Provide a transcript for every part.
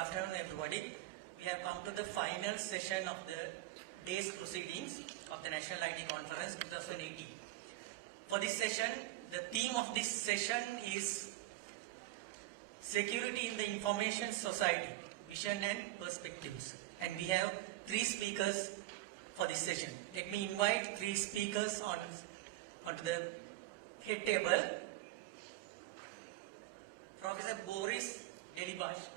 afternoon, everybody. We have come to the final session of the day's proceedings of the National IT Conference 2018. For this session, the theme of this session is Security in the Information Society, Vision and Perspectives. And we have 3 speakers for this session. Let me invite 3 speakers onto the head table. Professor Boris Delibasic,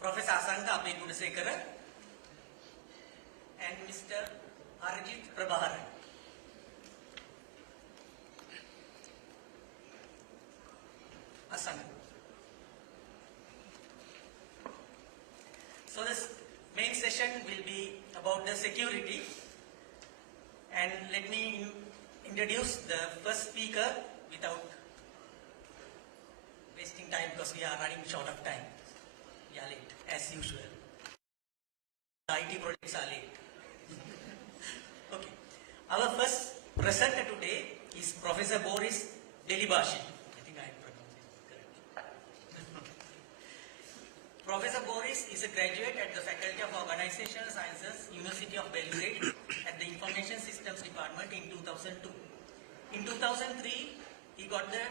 Professor Asanta Apekudasekara, and Mr. Arjit Prabharan. Asanta. So this main session will be about the security, and let me introduce the first speaker without wasting time because we are running short of time. We are late, as usual. The IT projects are late. Okay. Our first presenter today is Professor Boris Delibasic. I think I pronounced it correctly. Professor Boris is a graduate at the Faculty of Organizational Sciences, University of Belgrade, at the Information Systems Department in 2002. In 2003, he got the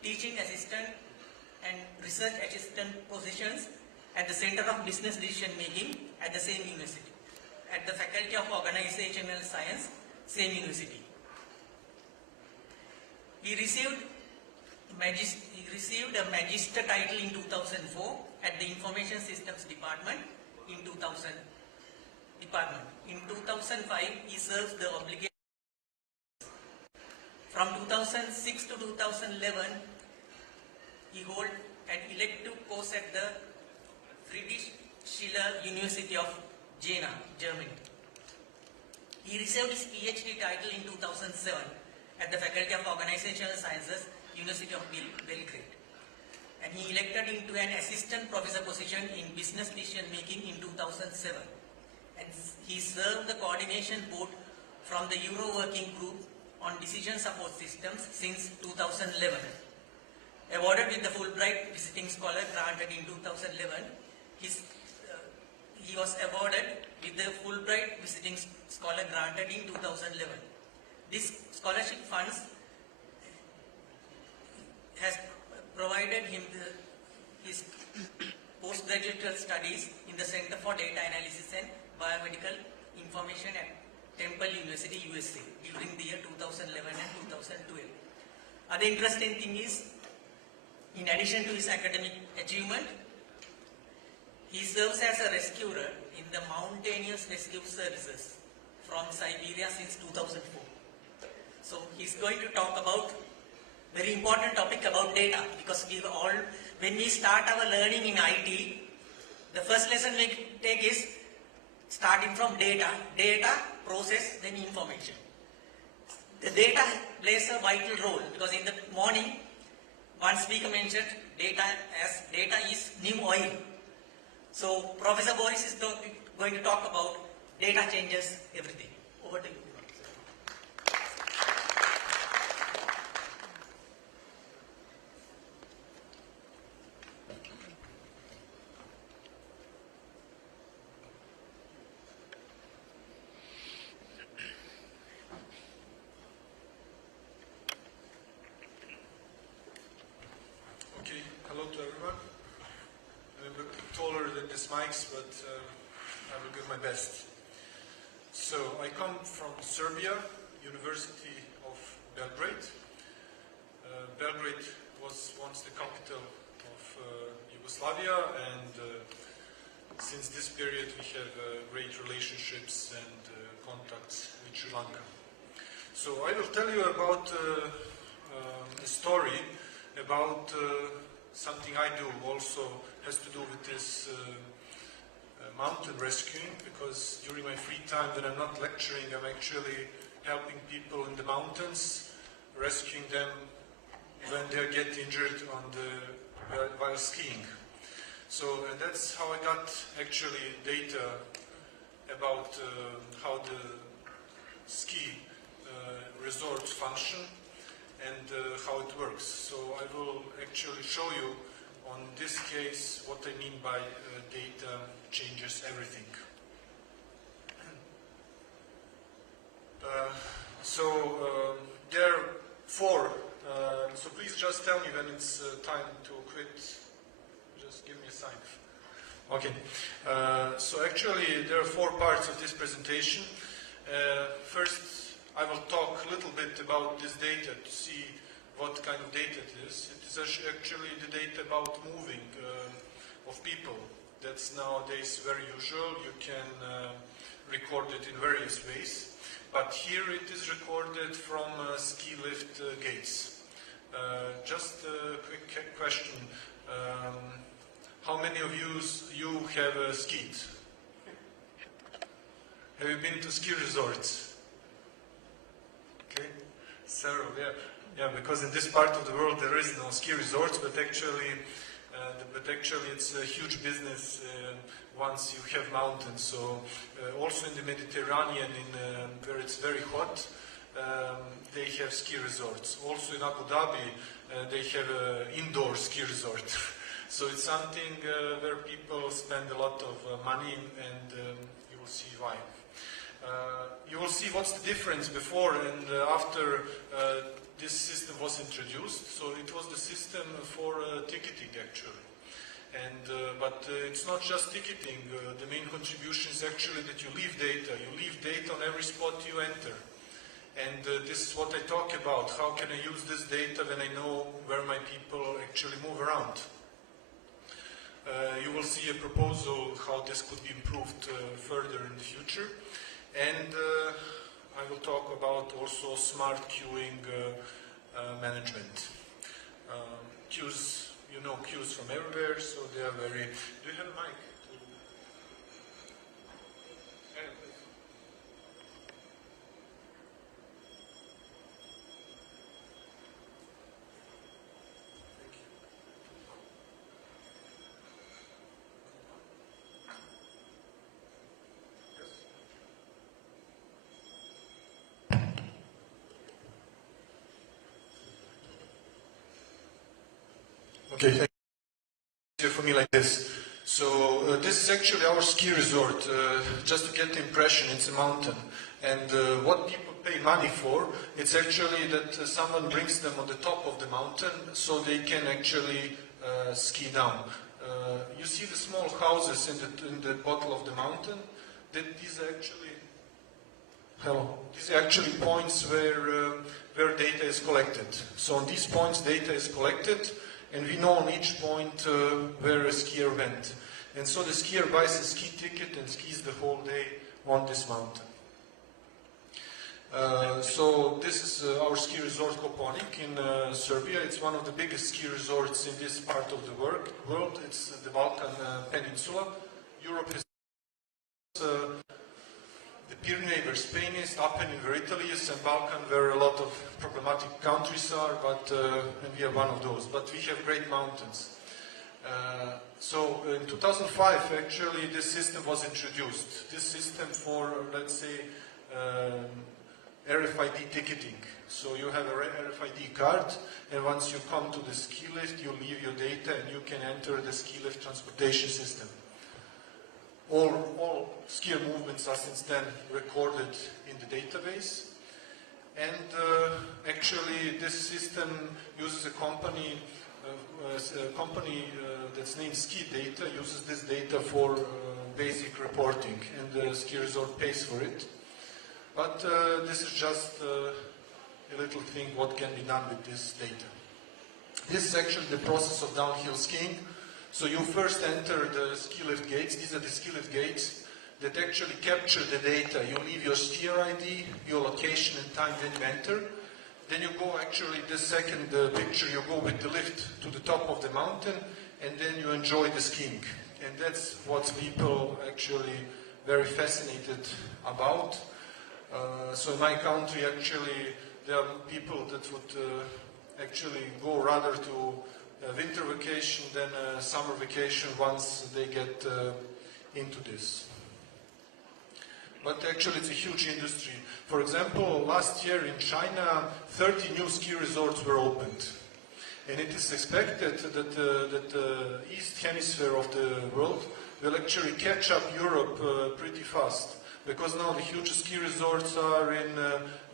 teaching assistant and research assistant positions at the Center of Business Decision Making at the same university, at the Faculty of Organizational Science, same university. He received a magister title in 2004 at the Information Systems Department in 2005, he served the obligation. From 2006 to 2011, he held an elective course at the Friedrich Schiller University of Jena, Germany. He received his PhD title in 2007 at the Faculty of Organizational Sciences, University of Belgrade. And he elected into an assistant professor position in business decision making in 2007. And he served the coordination board from the Euro Working Group on Decision Support Systems since 2011. Awarded with the Fulbright Visiting Scholar granted in 2011, he was awarded with the Fulbright Visiting Scholar granted in 2011. This scholarship funds has provided him his postgraduate studies in the Center for Data Analysis and Biomedical Information at Temple University, USA during the year 2011 and 2012. Other interesting thing is, in addition to his academic achievement, he serves as a rescuer in the Mountainous Rescue Services from Siberia since 2004. So he's going to talk about very important topic about data, because when we start our learning in IT, the first lesson we take is starting from data, process, then information. The data plays a vital role, because in the morning, one speaker mentioned data is new oil. So Professor Boris is going to talk about data changes everything. Over to you. Okay, hello to everyone. I'm a bit taller than these mics, but I will give my best. So, I come from Serbia, University of Belgrade. Belgrade was once the capital of Yugoslavia, and since this period we have great relationships and contacts with Sri Lanka. So, I will tell you about a story about something I do, also has to do with this mountain rescuing, because during my free time when I'm not lecturing, I'm actually helping people in the mountains, rescuing them when they get injured while skiing. So that's how I got actually data about how the ski resorts function and how it works. So I will actually show you on this case what I mean by data changes everything. There are four, so please just tell me when it's time to quit. Just give me a sign. Okay, so actually there are four parts of this presentation. First, I will talk a little bit about this data to see what kind of data it is. It is actually the data about moving of people. That's nowadays very usual. You can record it in various ways. But here it is recorded from ski lift gates. Just a quick question. How many of you have skied? Have you been to ski resorts? Okay, several, yeah, because in this part of the world there is no ski resorts, but actually it's a huge business once you have mountains. So also in the Mediterranean, where it's very hot, they have ski resorts. Also in Abu Dhabi, they have an indoor ski resort. So it's something where people spend a lot of money, and you will see why. You will see what's the difference before and after this system was introduced. So it was the system for ticketing actually. But it's not just ticketing. The main contribution is actually that you leave data. You leave data on every spot you enter. And this is what I talk about. How can I use this data when I know where my people actually move around? You will see a proposal how this could be improved further in the future. And I will talk about also smart queuing management. Queues. You know queues from everywhere, so they are very... Do you have a mic? Okay, thank you. For me like this. So this is actually our ski resort. Just to get the impression, it's a mountain. And what people pay money for, it's actually that someone brings them on the top of the mountain so they can actually ski down. You see the small houses in the bottom of the mountain? These are actually points where data is collected. So on these points data is collected, and we know on each point where a skier went. And so the skier buys a ski ticket and skis the whole day on this mountain. So this is our ski resort Koponik in Serbia. It's one of the biggest ski resorts in this part of the world. It's the Balkan Peninsula. Europe is the Pyrenees where Spain is, Apennine where Italy is, and Balkan where a lot of problematic countries are, and we are one of those. But we have great mountains. So in 2005, actually, this system was introduced. This system for, let's say, RFID ticketing. So you have a RFID card, and once you come to the ski lift, you leave your data, and you can enter the ski lift transportation system. All skier movements are since then recorded in the database. And actually, this system uses a company that's named Ski Data, uses this data for basic reporting, and the ski resort pays for it. But this is just a little thing what can be done with this data. This is actually the process of downhill skiing. So you first enter the ski lift gates. These are the ski lift gates that actually capture the data. You leave your skier ID, your location and time when you enter. Then you go, actually, the second picture, you go with the lift to the top of the mountain, and then you enjoy the skiing. And that's what people actually very fascinated about. So in my country, actually, there are people that would actually go rather to winter vacation than summer vacation once they get into this. But actually it's a huge industry. For example, last year in China, 30 new ski resorts were opened. And it is expected that the east hemisphere of the world will actually catch up Europe pretty fast. Because now the huge ski resorts are in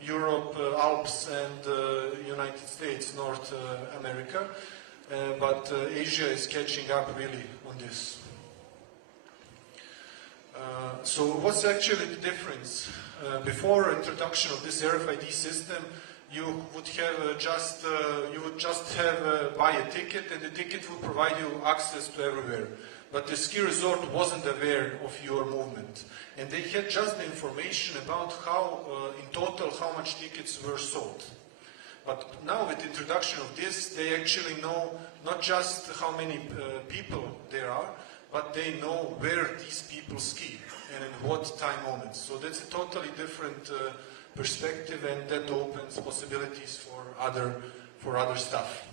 Europe, Alps, and United States, North America. But Asia is catching up really on this. So what's actually the difference? Before introduction of this RFID system, you would just buy a ticket, and the ticket will provide you access to everywhere. But the ski resort wasn't aware of your movement, and they had just the information about how, in total, how much tickets were sold. But now with the introduction of this, they actually know not just how many people there are, but they know where these people ski and in what time moments. So that's a totally different perspective, and that opens possibilities for other stuff.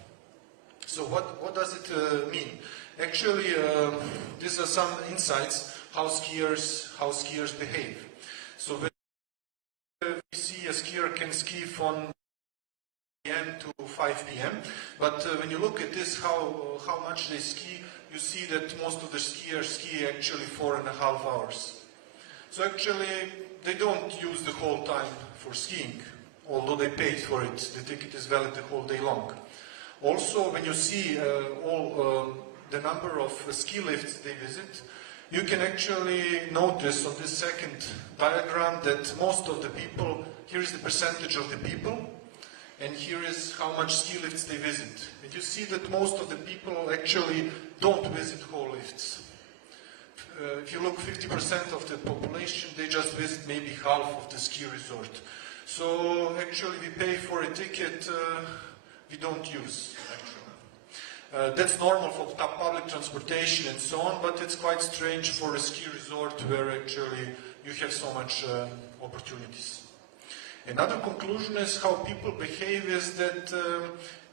So what does it mean? Actually, these are some insights how skiers behave. So when we see a skier can ski from p.m. to 5 p.m. But when you look at this, how much they ski, you see that most of the skiers ski actually 4.5 hours. So actually, they don't use the whole time for skiing, although they paid for it. The ticket is valid the whole day long. Also, when you see the number of ski lifts they visit, you can actually notice on this second diagram that most of the people, here is the percentage of the people, and here is how much ski lifts they visit. And you see that most of the people actually don't visit whole lifts. If you look 50% of the population, they just visit maybe half of the ski resort. So actually we pay for a ticket we don't use, actually. That's normal for public transportation and so on, but it's quite strange for a ski resort where actually you have so much opportunities. Another conclusion is how people behave is that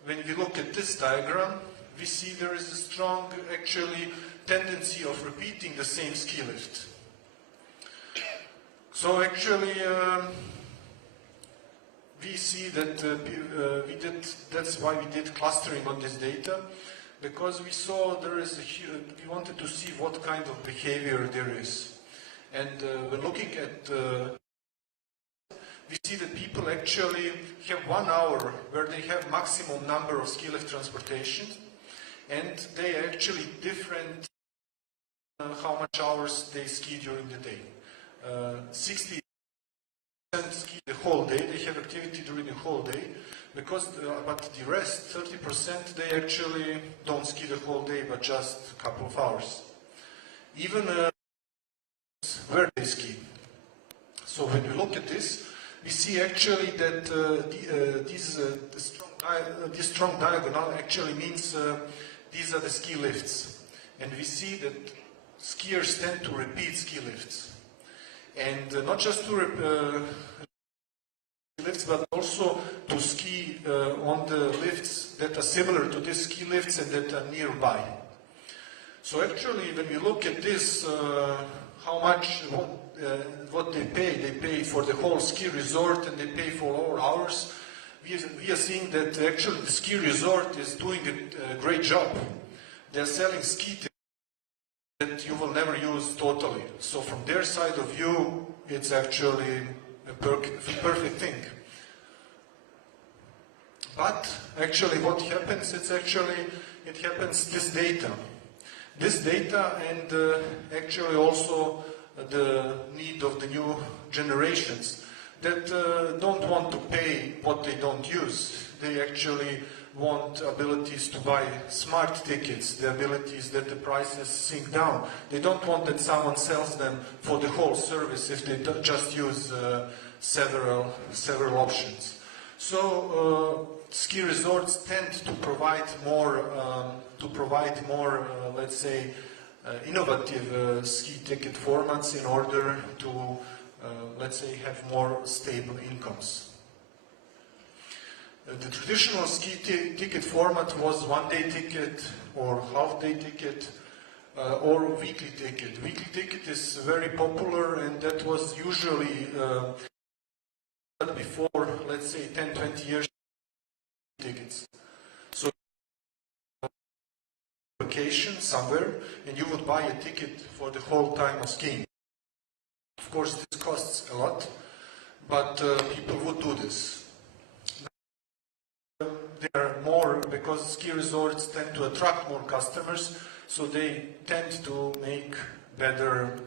when we look at this diagram, we see there is a strong actually tendency of repeating the same ski lift. So actually we see that that's why we did clustering on this data, because we saw we wanted to see what kind of behavior there is. And when looking at we see that people actually have 1 hour where they have maximum number of ski lift transportation, and they are actually different how much hours they ski during the day. 60% ski the whole day, they have activity during the whole day, but the rest, 30%, they actually don't ski the whole day, but just a couple of hours. Even where they ski. So when we look at this, we see actually that this strong diagonal actually means these are the ski lifts. And we see that skiers tend to repeat ski lifts. And not just to lifts, but also to ski on the lifts that are similar to these ski lifts and that are nearby. So actually, when we look at this, how much, what they pay for the whole ski resort, and they pay for all hours. We are seeing that actually the ski resort is doing a great job. They are selling ski tickets that you will never use totally. So from their side of view, it's actually a perfect thing. But actually what happens, it happens this data. This data and actually also the need of the new generations that don't want to pay what they don't use. They actually want abilities to buy smart tickets, the abilities that the prices sink down. They don't want that someone sells them for the whole service if they just use several options. So ski resorts tend to provide more, let's say, innovative ski ticket formats in order to, let's say, have more stable incomes. The traditional ski ticket format was one-day ticket or half-day ticket or weekly ticket. Weekly ticket is very popular, and that was usually before, let's say, 10-20 years tickets. So vacation somewhere and you would buy a ticket for the whole time of skiing. Of course, this costs a lot, but people would do this. There are more, because ski resorts tend to attract more customers, so they tend to make better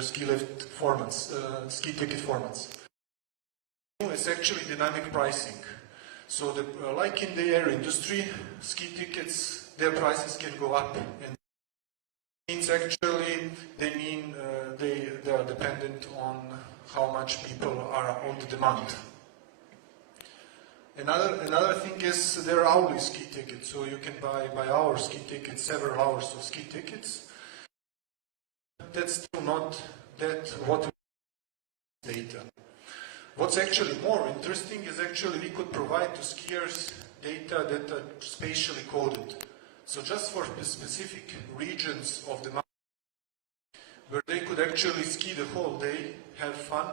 ski lift formats, ski ticket formats. It's actually dynamic pricing. So like in the air industry, ski tickets, their prices can go up. And means actually, they mean they are dependent on how much people are on the demand. Another thing is there are hourly ski tickets, so you can buy by hour ski tickets, several hours of ski tickets. That's still not what we data. What's actually more interesting is actually we could provide to skiers data that are spatially coded. So just for the specific regions of the mountain, where they could actually ski the whole day, have fun,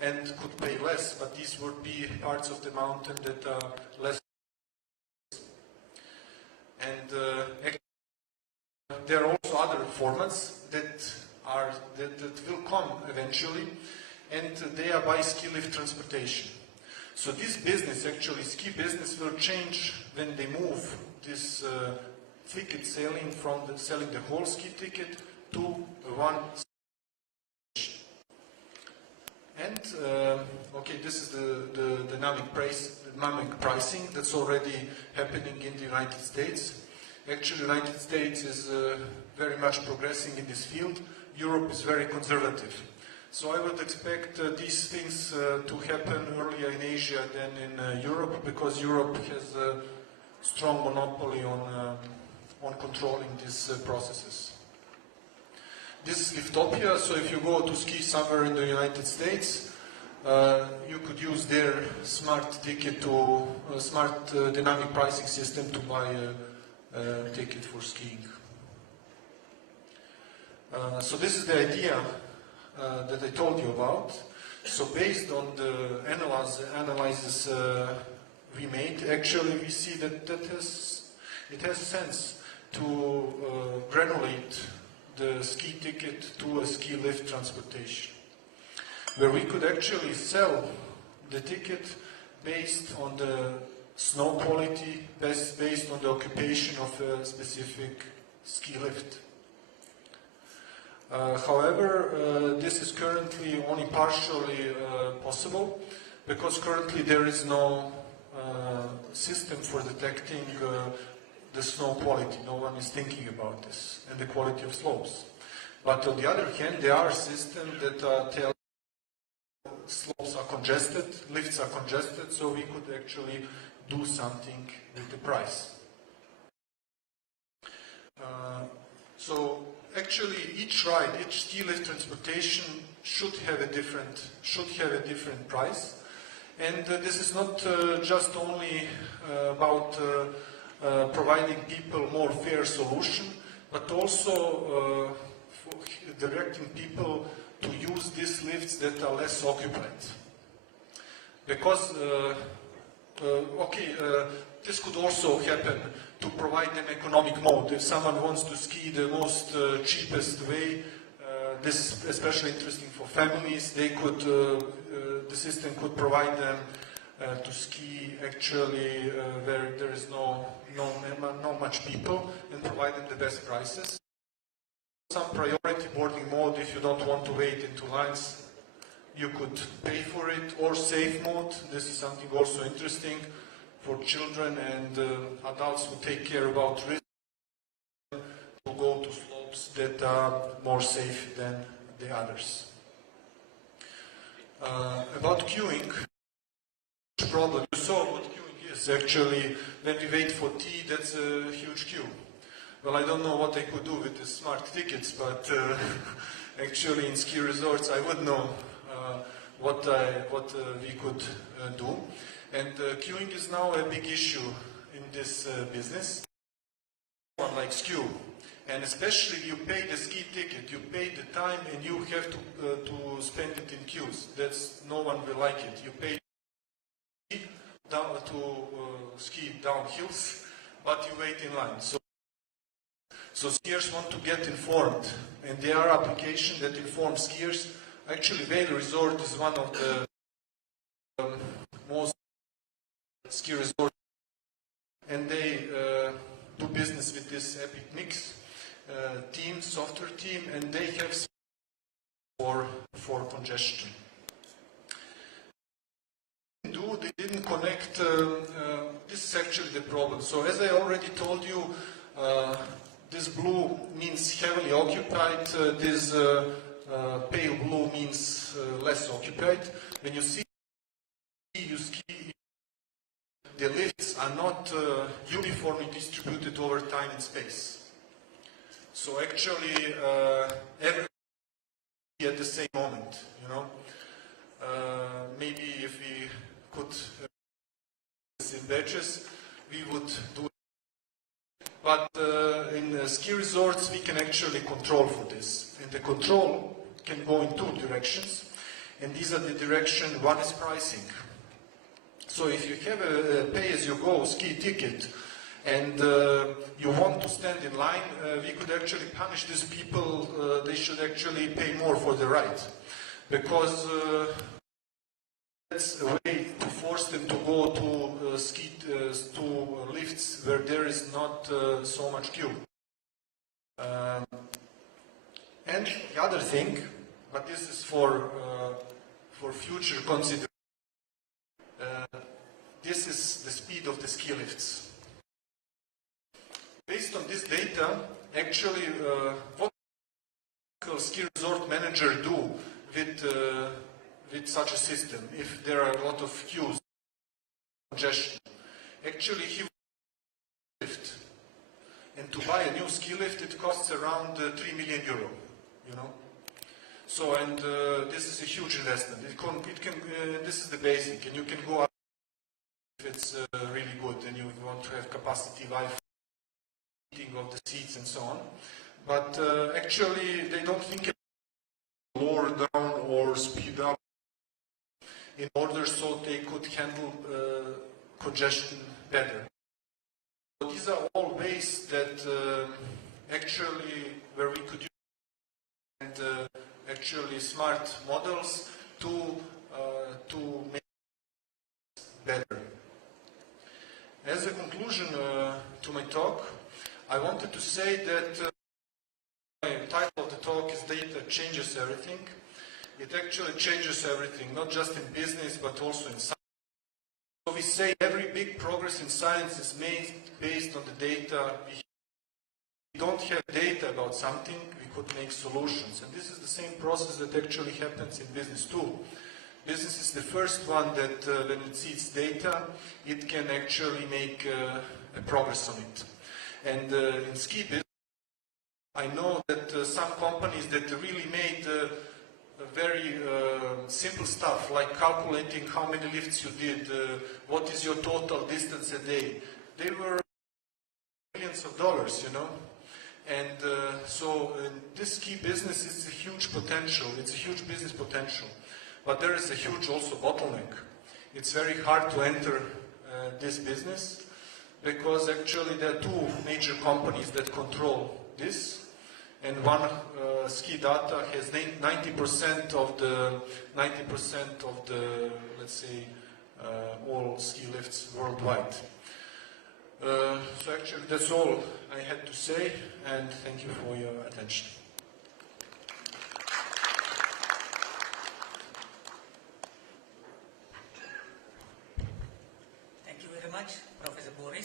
and could pay less, but these would be parts of the mountain that are less. And there are also other formats that will come eventually, and they are by ski lift transportation. So this business, actually, ski business, will change when they move this ticket selling from selling the whole ski ticket to one. And okay, this is the dynamic pricing that's already happening in the United States. Actually, the United States is very much progressing in this field. Europe is very conservative. So I would expect these things to happen earlier in Asia than in Europe, because Europe has a strong monopoly on controlling these processes. This is Liftopia, so if you go to ski somewhere in the United States, you could use their smart ticket to smart dynamic pricing system to buy a ticket for skiing. So this is the idea that I told you about. So based on the analysis we made, actually we see that it has sense to granulate the ski ticket to a ski lift transportation, where we could actually sell the ticket based on the snow quality, based on the occupation of a specific ski lift. However, this is currently only partially possible, because currently there is no system for detecting the snow quality. No one is thinking about this, and the quality of slopes. But on the other hand, there are systems that tell slopes are congested, lifts are congested, so we could actually do something with the price. So actually, each ride, each ski lift transportation should have a different price, and this is not just only about providing people more fair solution, but also directing people to use these lifts that are less occupied. Because, this could also happen to provide them economic mode. If someone wants to ski the most cheapest way, this is especially interesting for families. They could, the system could provide them to ski actually where there is not much people, and provide them the best prices. Some priority boarding mode, if you don't want to wait into lines, you could pay for it, or safe mode. This is something also interesting for children and adults who take care about risk, to go to slopes that are more safe than the others. About queuing, problem. You saw what queuing is. Actually, when we wait for tea, that's a huge queue. Well, I don't know what I could do with the smart tickets, but actually in ski resorts I would know what we could do. And queuing is now a big issue in this business. One likes queue, and especially you pay the ski ticket, you pay the time, and you have to spend it in queues. No one will like it. You pay to ski down hills, but you wait in line. So So skiers want to get informed, and there are applications that inform skiers. Actually, Vail Resort is one of the most ski resorts, and they do business with this Epic Mix team, software team, and they have for congestion. They didn't connect, this is actually the problem. So as I already told you, this blue means heavily occupied, this pale blue means less occupied. When you see the lifts are not uniformly distributed over time and space. So actually, every at the same moment, you know. Maybe if we could this in batches, we would do it. But in ski resorts, we can actually control for this. And the control can go in two directions. And these are the direction, one is pricing. So if you have a pay-as-you-go ski ticket and you want to stand in line, we could actually punish these people. They should actually pay more for the ride. Because that's a way to force them to go to to lifts where there is not so much queue. And the other thing, but this is for future consideration, this is the speed of the ski lifts. Based on this data, actually, what a ski resort manager do with such a system, if there are a lot of queues, congestion? Actually, he will lift. And to buy a new ski lift, it costs around 3 million euro, you know. So, and this is a huge investment. This is the basic, and you can go up if it's really good, and you want to have capacity, life, heating of the seats, and so on. But actually, they don't think about lower down or speed up in order so they could handle congestion better. So these are all ways that actually where we could use and actually smart models to make it better. As a conclusion to my talk, I wanted to say that the title of the talk is Data Changes Everything. It actually changes everything, not just in business, but also in science. So we say every big progress in science is made based on the data. We don't have data about something, we could make solutions. And this is the same process that actually happens in business too. Business is the first one that when it sees data, it can actually make a progress on it. And in ski business, I know that some companies that really made very simple stuff, like calculating how many lifts you did, what is your total distance a day, they were millions of dollars, you know. And so this ski business is a huge potential, it's a huge business potential. But there is a huge also bottleneck. It's very hard to enter this business because actually there are two major companies that control this, and one ski data has 90% of the let's say all ski lifts worldwide. So actually that's all I had to say, and thank you for your attention. Thank you very much, Professor Boris.